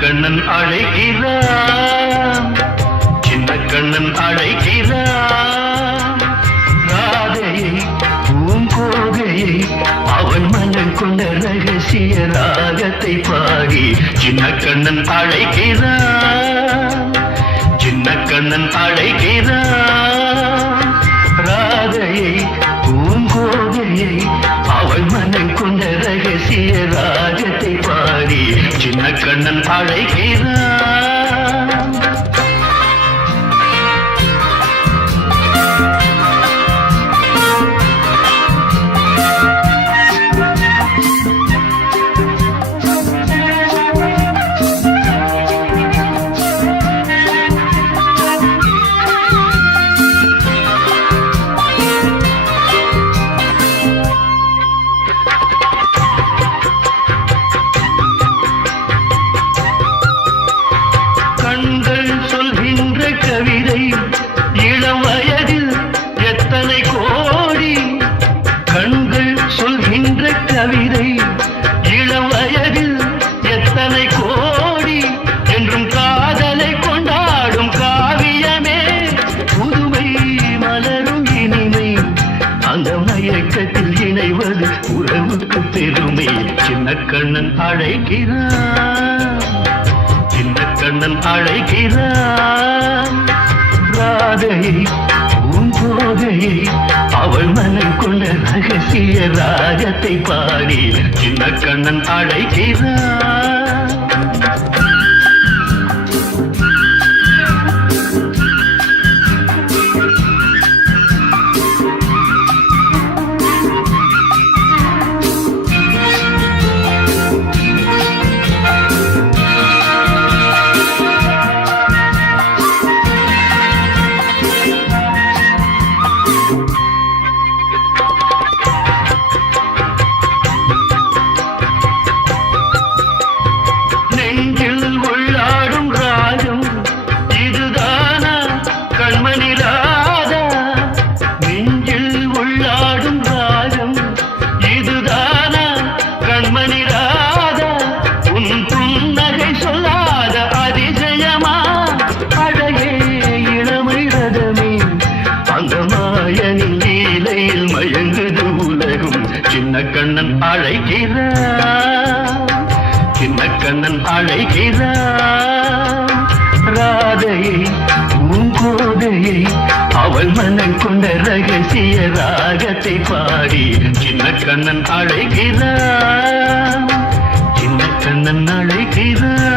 கண்ணன் அழைக்கிறான், சின்ன கண்ணன் அழைக்கிறான். ராதையை பூங்கோகையை அவன் மனம் கொண்ட ரகசிய ராகத்தை பாடி சின்ன கண்ணன் அழைக்கிறான், சின்ன கண்ணன் அழைக்கிறான். ராதையை பூங்கோகையை அவள் மனம் கொண்ட ரகசிய ராகத்தை பாடி சின்ன கண்ணன் அழைக்கிறான். கவிதை இளம் வயதில் எத்தனை கோடி, கண்கள் சொல்கின்ற கவிதை இளம் வயதில் எத்தனை கோடி, என்றும் காதலை கொண்டாடும் காவியமே புதுமை மலரும் இனிமை, அந்த மயக்கத்தில் இணைவது உறவுக்கு பெருமை. சின்ன கண்ணன் அழைக்கிறான், சின்ன கண்ணன் அழைக்கிறான். ராதையை பூங்கோதையை அவள் மனம் கொண்ட ரகசிய ராகத்தை பாடி சின்ன கண்ணன் அழைக்கிறான். சின்ன கண்ணன் அழைக்கிறான், சின்ன கண்ணன் அழைக்கிறான். ராதையை பூங்கோதையை அவள் மனம் கொண்ட ரகசிய ராகத்தை பாடி சின்ன கண்ணன் அழைக்கிறான், சின்ன கண்ணன் அழைக்கிறான்.